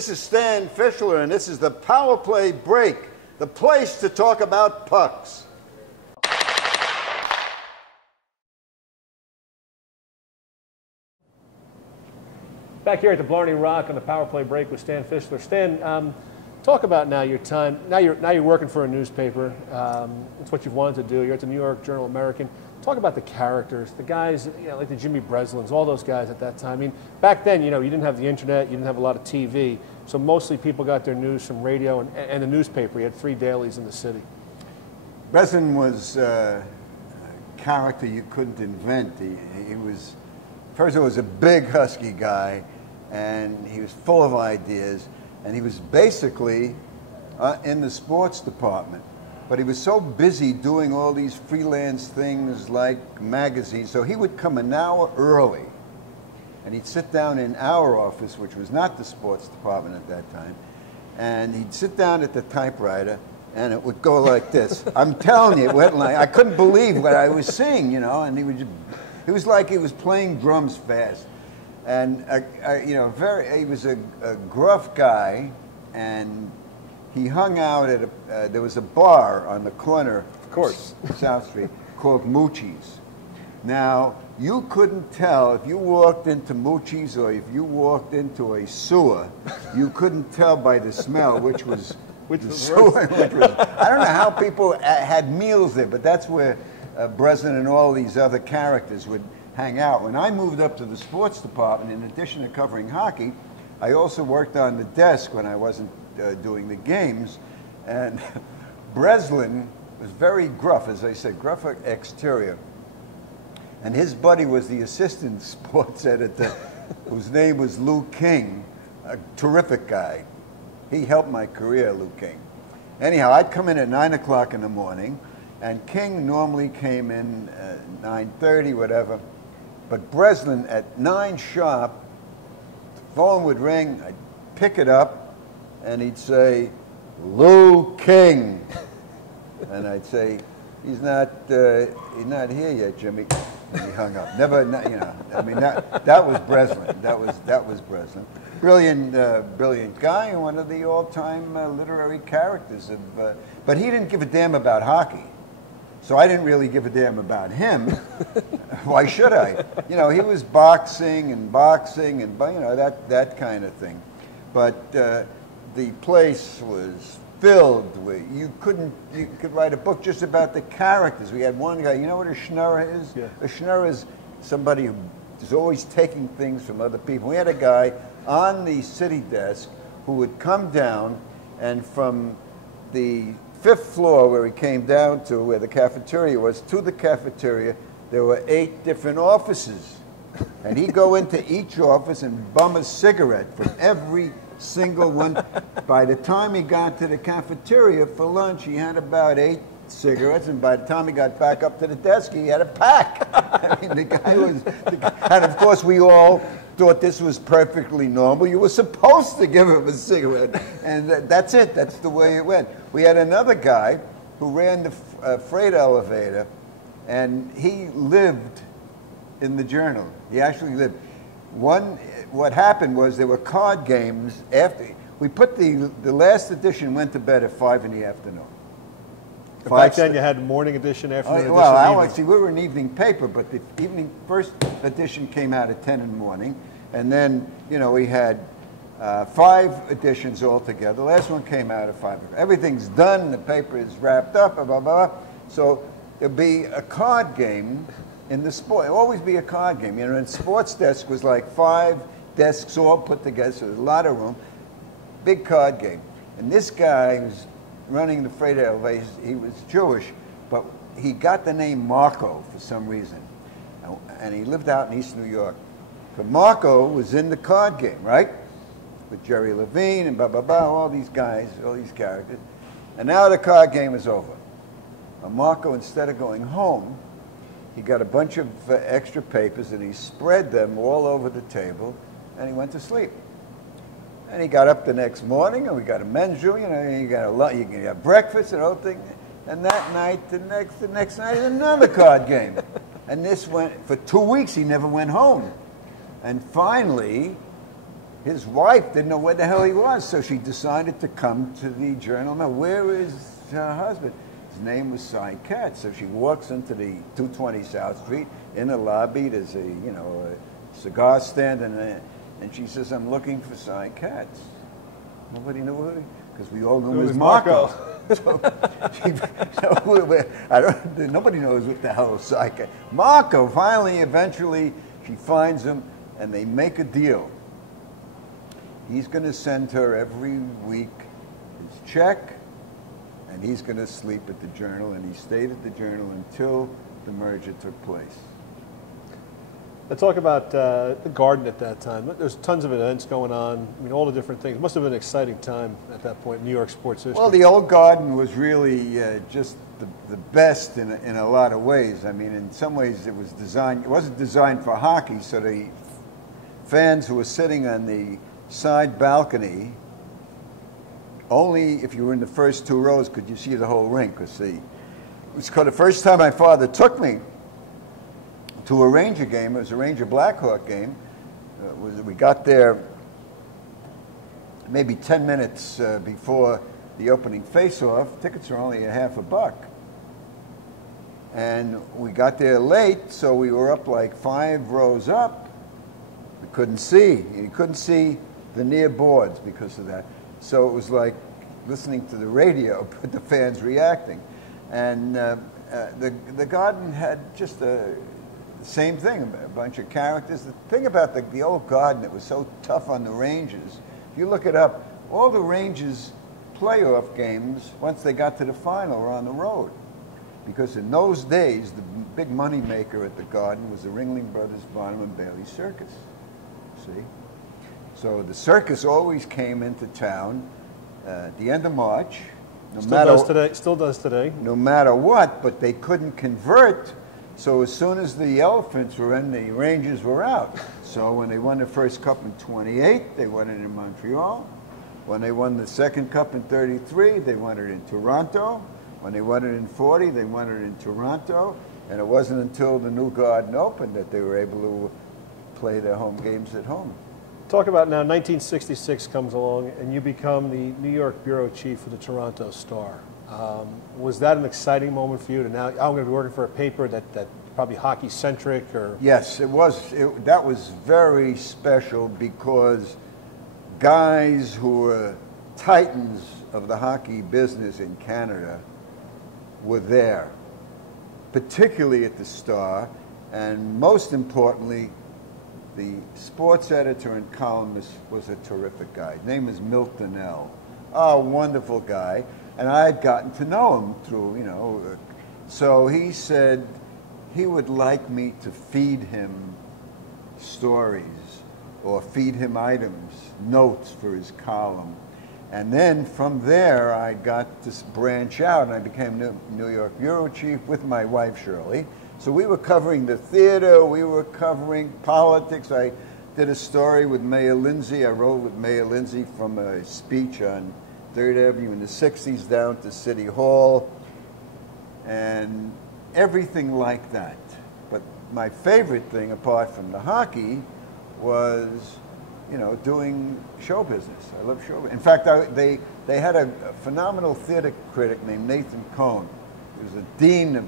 This is Stan Fischler, and this is the Power Play Break, the place to talk about pucks. Back here at the Blarney Rock on the Power Play Break with Stan Fischler. Stan, talk about now your time. Now you're working for a newspaper. It's what you've wanted to do. You're at the New York Journal American. Talk about the characters, the guys, like the Jimmy Breslins, all those guys at that time. I mean, back then, you didn't have the internet, you didn't have a lot of TV, so mostly people got their news from radio and the newspaper. You had 3 dailies in the city. Breslin was a character you couldn't invent. He was, first of all, was a big, husky guy, and he was full of ideas, and he was basically in the sports department. But he was so busy doing all these freelance things like magazines, so he would come an hour early, and he'd sit down in our office, which was not the sports department at that time, and he'd sit down at the typewriter, and it would go like this. I'm telling you, it went like, I couldn't believe what I was seeing, and he was like he was playing drums fast. And, he was a gruff guy, and he hung out at there was a bar on the corner, of course, South Street, called Moochie's. Now, you couldn't tell if you walked into Moochie's or if you walked into a sewer, you couldn't tell by the smell which was sewer. I don't know how people had meals there, but that's where Breslin and all these other characters would hang out. When I moved up to the sports department, in addition to covering hockey, I also worked on the desk when I wasn't doing the games, and Breslin was very gruff, as I said, gruff exterior, and his buddy was the assistant sports editor, whose name was Lou King, a terrific guy. He helped my career, Lou King. Anyhow, I'd come in at 9 o'clock in the morning, and King normally came in at 9:30, whatever, but Breslin at 9 sharp, the phone would ring, I'd pick it up, and he'd say, Lou King. And I'd say, he's not here yet, Jimmy. And he hung up. Never, I mean, that was Breslin. That was Breslin. Brilliant guy, and one of the all-time literary characters of, but he didn't give a damn about hockey. So I didn't really give a damn about him. Why should I? He was boxing and that kind of thing. But the place was filled with, you could write a book just about the characters. We had one guy, you know what a schnurrer is? Yeah. A schnurrer is somebody who is always taking things from other people. We had a guy on the city desk who would come down, and from the 5th floor where he came down to, where the cafeteria was, to the cafeteria, there were 8 different offices. And he'd go into each office and bum a cigarette from every single one. By the time he got to the cafeteria for lunch, he had about 8 cigarettes, and by the time he got back up to the desk, he had a pack. I mean, the guy was, and of course we all thought this was perfectly normal. You were supposed to give him a cigarette, and that's it. That's the way it went. We had another guy who ran the freight elevator, and he lived in the Journal. He actually lived. What happened was there were card games after we put the last edition went to bed at 5 in the afternoon. Back then you had morning edition, afternoon edition. Well, actually we were an evening paper, but the first edition came out at 10 in the morning, and then we had 5 editions altogether. The last one came out at 5. Everything's done. The paper is wrapped up. Blah blah blah. So there'll be a card game in the sport. It'll always be a card game. And sports desk was like 5 desks all put together, so there's a lot of room. Big card game. And this guy was running the freight elevator. He was Jewish, but he got the name Marco for some reason. And he lived out in East New York. But Marco was in the card game, right? With Jerry Levine and blah, blah, blah, all these guys, all these characters. And now the card game is over. And Marco, instead of going home, he got a bunch of extra papers and he spread them all over the table, and he went to sleep. And he got up the next morning, and we got a men's room, you got breakfast and all thing. And that night, the next night, another card game. And this went for 2 weeks. He never went home. And finally, his wife didn't know where the hell he was, so she decided to come to the Journal. Now, where is her husband? His name was Cy Katz. So she walks into the 220 South Street. In the lobby, there's a cigar stand, and she says, "I'm looking for Cy Katz." Nobody knew who, because we all knew him as Marco. Nobody knows what the hell is Cy Katz. Marco, eventually, she finds him, and they make a deal. He's going to send her every week his check, and he's going to sleep at the Journal, and he stayed at the Journal until the merger took place. Let's talk about the Garden at that time. There's tons of events going on. I mean, all the different things. It must have been an exciting time at that point in New York sports history. Well, the old Garden was really just the best in a lot of ways. I mean, in some ways it was designed. It wasn't designed for hockey, so the fans who were sitting on the side balcony, only if you were in the first two rows could you see the whole rink. Because it was the first time my father took me to a Ranger game. It was a Ranger Blackhawk game. We got there maybe 10 minutes before the opening face-off. Tickets were only $50. And we got there late, so we were up like 5 rows up. We couldn't see. You couldn't see the near boards because of that. So it was like listening to the radio, but the fans reacting. And the Garden had just the same thing, a bunch of characters. The thing about the old Garden that was so tough on the Rangers, if you look it up, all the Rangers playoff games, once they got to the final, were on the road. Because in those days, the big money maker at the Garden was the Ringling Brothers Barnum and Bailey Circus. See? So the circus always came into town at the end of March. Still does today. No matter what, but they couldn't convert. So as soon as the Elephants were in, the Rangers were out. So when they won the first cup in 28, they won it in Montreal. When they won the second cup in 33, they won it in Toronto. When they won it in 40, they won it in Toronto. And it wasn't until the new Garden opened that they were able to play their home games at home. Talk about now, 1966 comes along, and you become the New York Bureau Chief for the Toronto Star. Was that an exciting moment for you? Now I'm going to be working for a paper that probably hockey-centric, or? Yes, it was. That was very special because guys who were titans of the hockey business in Canada were there, particularly at the Star, and most importantly, the sports editor and columnist was a terrific guy. His name is Milt Donnell. Oh, wonderful guy. And I had gotten to know him through, so he said he would like me to feed him stories or feed him items, notes for his column. And then from there, I got to branch out, and I became New York Bureau Chief with my wife, Shirley. So we were covering the theater, we were covering politics. I did a story with Mayor Lindsay. I wrote with Mayor Lindsay from a speech on 3rd Avenue in the 60s down to City Hall, and everything like that. But my favorite thing, apart from the hockey, was, doing show business. I love show business. In fact, they had a phenomenal theater critic named Nathan Cohn. He was the dean of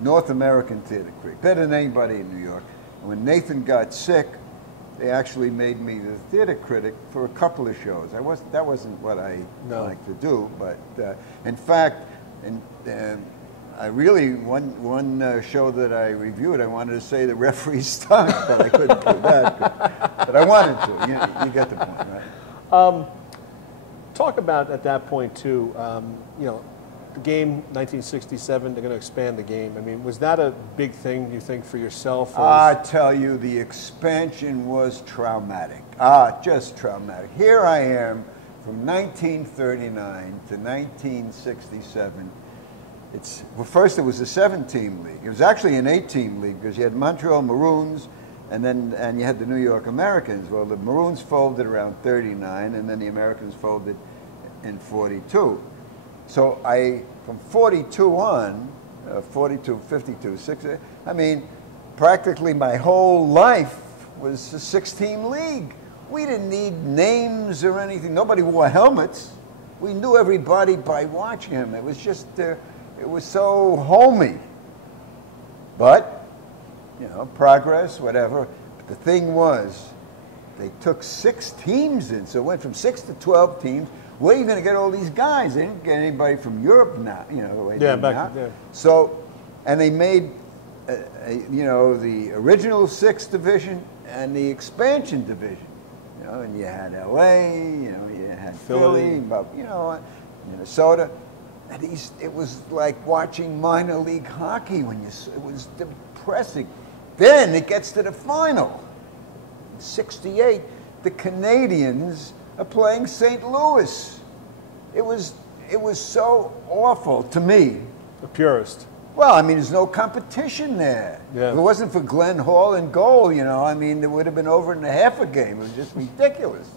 North American theater critic, better than anybody in New York. And when Nathan got sick, they actually made me the theater critic for a couple of shows. That wasn't what I liked to do, but in fact, I really one show that I reviewed, I wanted to say the referee stunk, but I couldn't do that. But I wanted to. You get the point, right? Talk about at that point too. The game, 1967, they're going to expand the game. I mean, was that a big thing, you think, for yourself? I tell you, the expansion was traumatic. Just traumatic. Here I am from 1939 to 1967. First it was a 7-team league. It was actually an 8-team league because you had Montreal Maroons and you had the New York Americans. Well, the Maroons folded around 39 and then the Americans folded in 42. So from 42 on, 42, 52, 60, practically my whole life was a 6-team league. We didn't need names or anything. Nobody wore helmets. We knew everybody by watching him. It was just, it was so homey. But, you know, progress, whatever. But the thing was, they took 6 teams in. So it went from 6 to 12 teams. Where are you going to get all these guys? They didn't get anybody from Europe now, you know, the way they do now. there. So, and they made, you know, the original 6th division and the expansion division. You know, and you had LA, you know, you had Philly, but, you know, Minnesota. And it was like watching minor league hockey when it was depressing. Then it gets to the final. In '68, the Canadians are playing St. Louis. It was so awful to me. The purist. Well, I mean, there's no competition there. Yeah. If it wasn't for Glenn Hall in goal, you know, I mean, it would have been over in a half a game. It was just ridiculous.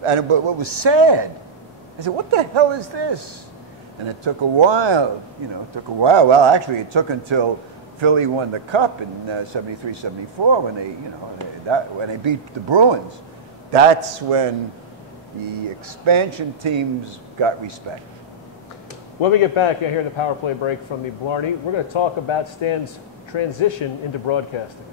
But what was sad, I said, what the hell is this? And it took a while, you know, Well, actually, it took until Philly won the Cup in '73, '74 when they, you know, when they beat the Bruins. That's when the expansion teams got respect. When we get back here in the Power Play break from the Blarney, we're going to talk about Stan's transition into broadcasting.